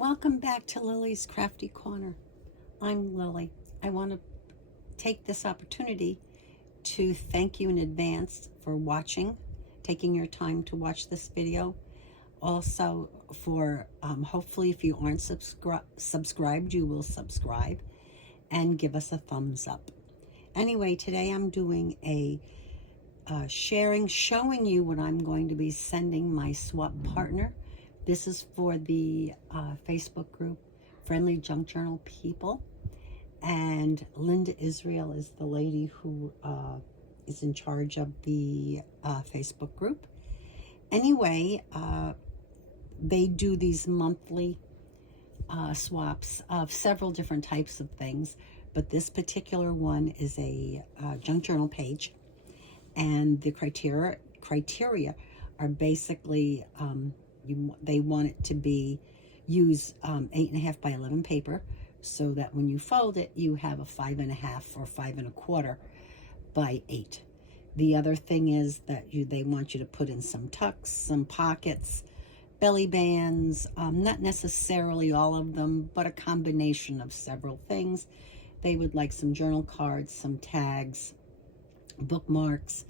Welcome back to Lily's Crafty Corner. I'm Lily. I want to take this opportunity to thank you in advance for watching, taking your time to watch this video. Also for hopefully if you aren't subscribed, you will subscribe and give us a thumbs up. Anyway, today I'm doing a showing you what I'm going to be sending my swap partner. This is for the Facebook group, Friendly Junk Journal People. And Linda Israel is the lady who is in charge of the Facebook group. Anyway, they do these monthly swaps of several different types of things. But this particular one is a junk journal page. And the criteria are basically... they want it to be use 8.5 by 11 paper, so that when you fold it, you have a 5.5 or 5 1/4 by 8. The other thing is that they want you to put in some tucks, some pockets, belly bands, not necessarily all of them, but a combination of several things. They would like some journal cards, some tags, bookmarks,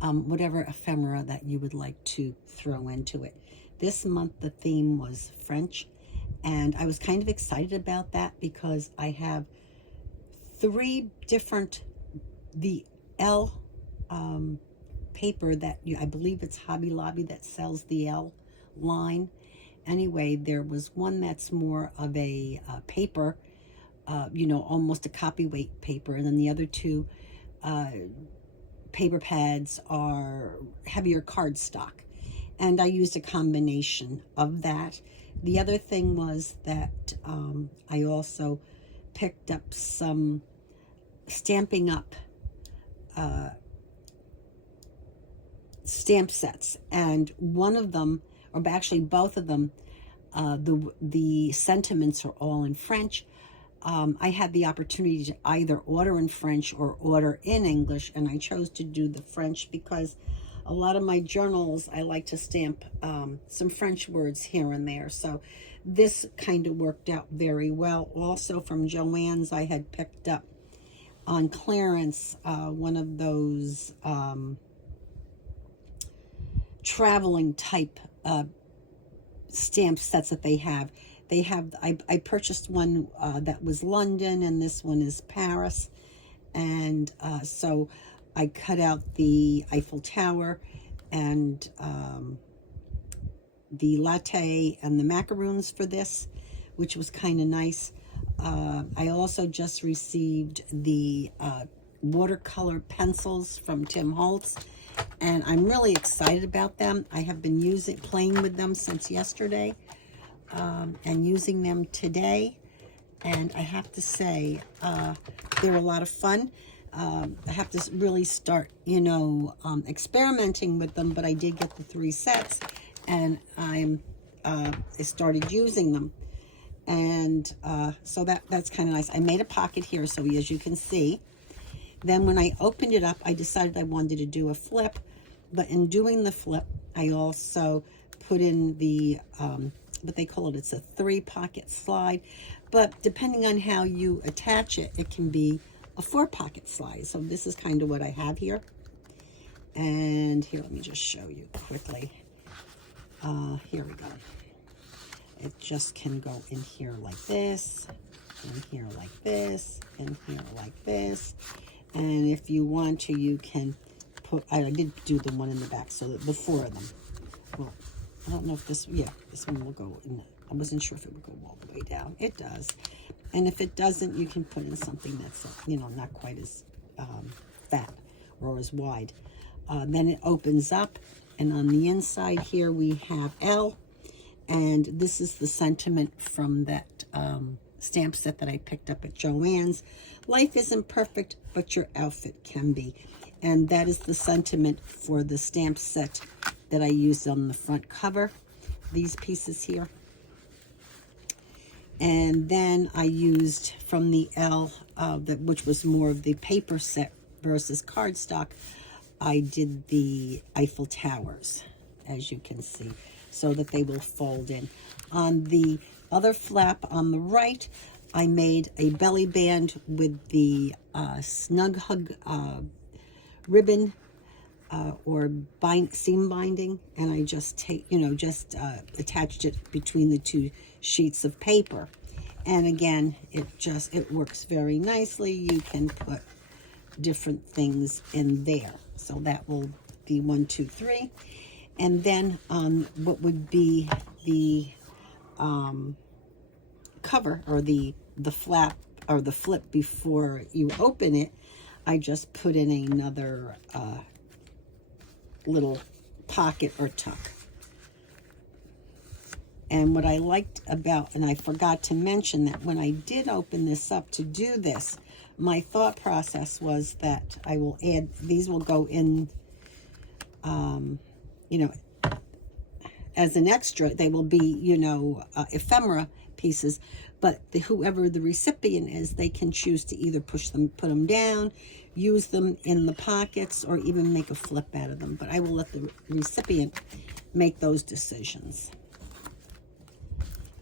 whatever ephemera that you would like to throw into it. This month the theme was French, and I was kind of excited about that because I have 3 different, the L paper that I believe it's Hobby Lobby that sells the L line. Anyway, there was one that's more of a paper, almost a copyweight paper, and then the other 2 paper pads are heavier cardstock. And I used a combination of that. The other thing was that I also picked up some Stampin' Up stamp sets. And one of them, or actually both of them, the sentiments are all in French. I had the opportunity to either order in French or order in English, and I chose to do the French because a lot of my journals, I like to stamp some French words here and there. So this kind of worked out very well. Also from Joann's, I had picked up on clearance one of those traveling type stamp sets that they have. I purchased one that was London, and this one is Paris. And so I cut out the Eiffel Tower and the latte and the macaroons for this, which was kind of nice. I also just received the watercolor pencils from Tim Holtz, and I'm really excited about them. I have been playing with them since yesterday and using them today, and I have to say they're a lot of fun. I have to really start, experimenting with them, but I did get the 3 sets, and I started using them, and so that's kind of nice. I made a pocket here, so as you can see. Then when I opened it up, I decided I wanted to do a flip, but in doing the flip, I also put in the, what they call it, it's a 3-pocket slide, but depending on how you attach it, it can be a 4-pocket slide. So this is kind of what I have here. And here, let me just show you quickly. Here we go. It just can go in here like this, in here like this, in here like this. And if you want to, you can put, I did do the one in the back, so the 4 of them. Well, I don't know if this one will go in. I wasn't sure if it would go all the way down. It does. And if it doesn't, you can put in something that's, not quite as fat or as wide. Then it opens up, and on the inside here we have L, and this is the sentiment from that stamp set that I picked up at Joann's. Life isn't perfect, but your outfit can be. And that is the sentiment for the stamp set that I used on the front cover, these pieces here. And then I used from the L, which was more of the paper set versus cardstock, I did the Eiffel Towers, as you can see, so that they will fold in. On the other flap on the right, I made a belly band with the Snug Hug ribbon or seam binding, and I just attached it between the two sheets of paper. And again, it works very nicely. You can put different things in there. So that will be 1, 2, 3. And then on what would be the cover, or the flap or the flip before you open it, I just put in another little pocket or tuck. And what I liked about, and I forgot to mention that when I did open this up to do this, my thought process was that I will add, these will go in, as an extra. They will be, ephemera pieces, but whoever the recipient is, they can choose to either put them down, use them in the pockets, or even make a flip out of them. But I will let the recipient make those decisions.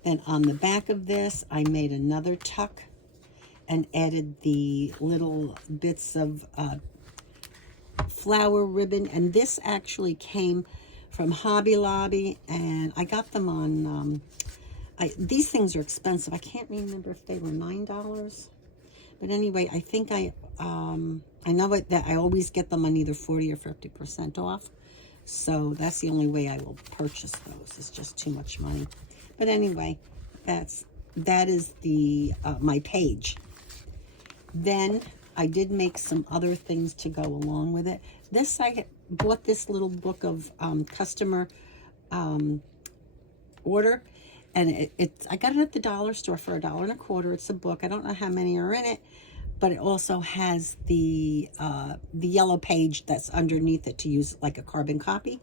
And on the back of this, I made another tuck and added the little bits of flower ribbon. And this actually came from Hobby Lobby, and I got them on, these things are expensive. I can't remember if they were $9. But anyway, I think I know that I always get them on either 40 or 50% off. So that's the only way I will purchase those. It's just too much money. But anyway, that is the my page. Then I did make some other things to go along with it. I bought this little book of customer order, and I got it at the dollar store for $1.25. It's a book. I don't know how many are in it, but it also has the yellow page that's underneath it to use like a carbon copy.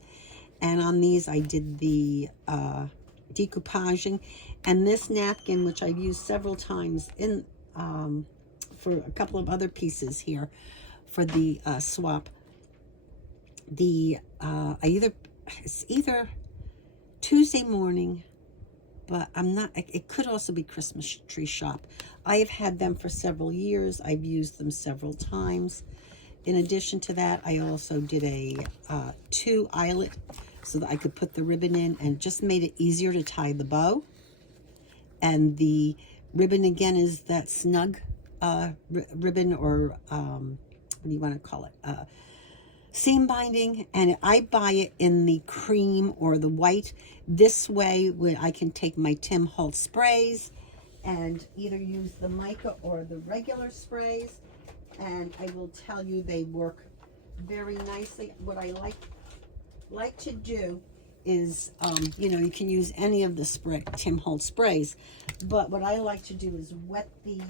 And on these, I did the decoupaging, and this napkin, which I've used several times in for a couple of other pieces here for the swap. It's either Tuesday morning, but I'm not, it could also be Christmas tree shop. I have had them for several years. I've used them several times. In addition to that, I also did a 2 eyelet so that I could put the ribbon in, and just made it easier to tie the bow. And the ribbon again is that Snug ribbon, or what do you want to call it? Seam binding, and I buy it in the cream or the white. This way, when I can take my Tim Holtz sprays and either use the mica or the regular sprays, and I will tell you they work very nicely. What I like to do is, you can use any of the Tim Holtz sprays, but what I like to do is wet the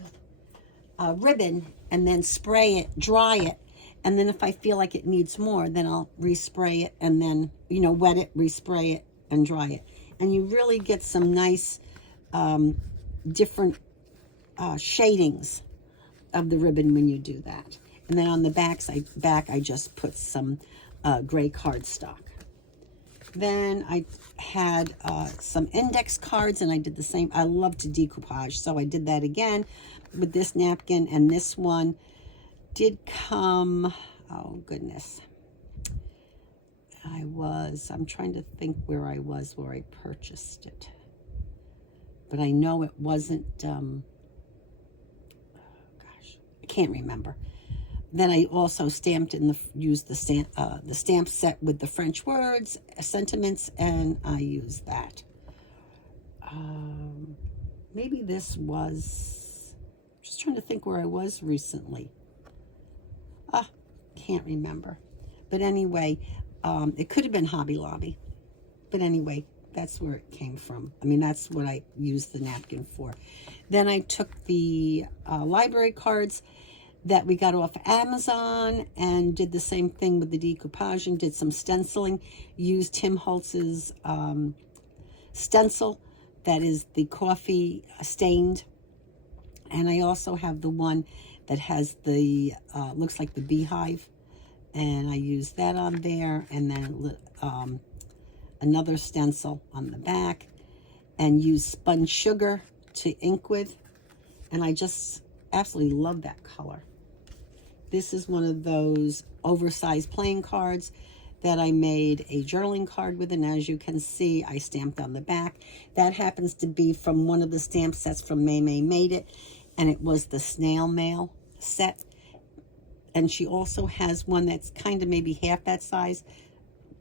ribbon and then spray it, dry it, and then if I feel like it needs more, then I'll respray it, and then, wet it, respray it, and dry it. And you really get some nice different shadings of the ribbon when you do that. And then on the back, I just put some gray cardstock. Then I had some index cards, and I did the same. I love to decoupage, so I did that again with this napkin, and this one did come, oh goodness, I'm trying to think where I purchased it, but I know it wasn't, I can't remember. Then I also stamped used the stamp set with the French words, sentiments, and I used that. Maybe this was, just trying to think where I was recently. Can't remember. But anyway, it could have been Hobby Lobby. But anyway, that's where it came from. I mean, that's what I used the napkin for. Then I took the library cards that we got off Amazon and did the same thing with the decoupaging, did some stenciling, used Tim Holtz's stencil that is the coffee stained. And I also have the one that has the, looks like the beehive, and I used that on there, and then another stencil on the back. and use spun sugar to ink with. And I just absolutely love that color. This is one of those oversized playing cards that I made a journaling card with, and as you can see, I stamped on the back. That happens to be from one of the stamp sets from May Made It, and it was the snail mail set. And she also has one that's kind of maybe half that size,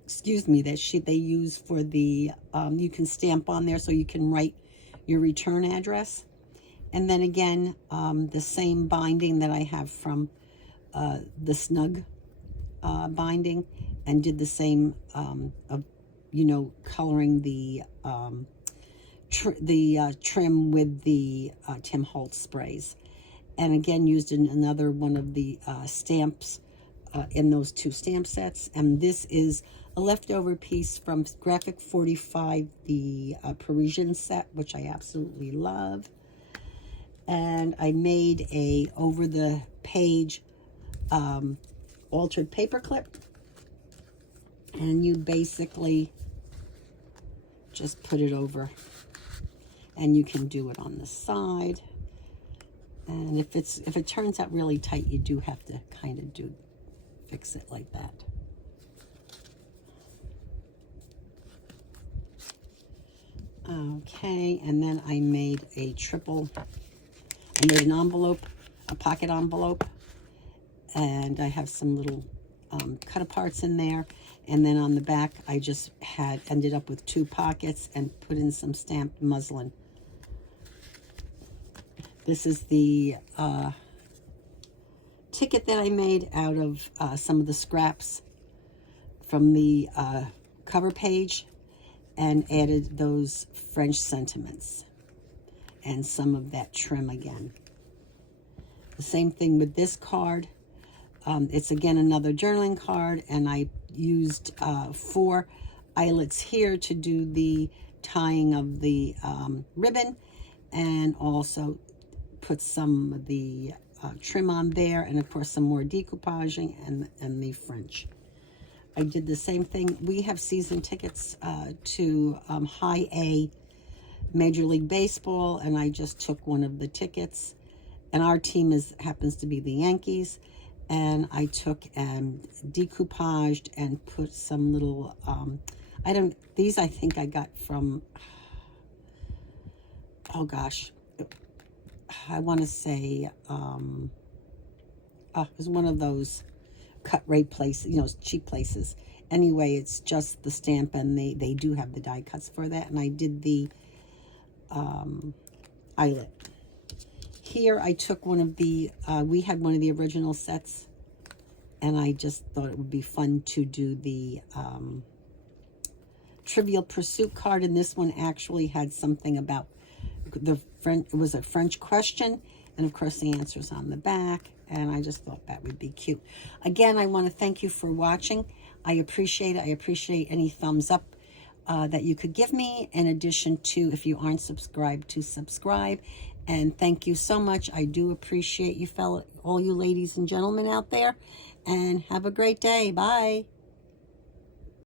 excuse me, that they use for the, you can stamp on there so you can write your return address. And then again, the same binding that I have from the Snug binding, and did the same of, you know, coloring the trim with the Tim Holtz sprays. And again, used in another one of the stamps in those two stamp sets. And this is a leftover piece from Graphic 45, the Parisian set, which I absolutely love. And I made a over the page altered paperclip, and you basically just put it over, and you can do it on the side. And if it turns out really tight, you do have to kind of fix it like that. Okay, and then I made an envelope, a pocket envelope, and I have some little cut aparts in there. And then on the back, I just ended up with 2 pockets and put in some stamped muslin. This is the ticket that I made out of some of the scraps from the cover page, and added those French sentiments and some of that trim again. The same thing with this card. It's again another journaling card, and I used 4 eyelets here to do the tying of the ribbon, and also put some of the trim on there, and of course some more decoupaging and the French. I did the same thing. We have season tickets to High A Major League Baseball, and I just took one of the tickets, and our team happens to be the Yankees. And I took and decoupaged and put some little, these I think I got from, oh gosh, I want to say, it was one of those cut rate places, you know, cheap places. Anyway, it's just the stamp, and they do have the die cuts for that. And I did the eyelet. Here I took one of the, we had one of the original sets, and I just thought it would be fun to do the Trivial Pursuit card, and this one actually had something about it was a French question, and of course the answer's on the back, and I just thought that would be cute. Again, I want to thank you for watching. I appreciate it. I appreciate any thumbs up that you could give me, in addition to, if you aren't subscribed, to subscribe. And thank you so much. I do appreciate you all you ladies and gentlemen out there, and have a great day. Bye.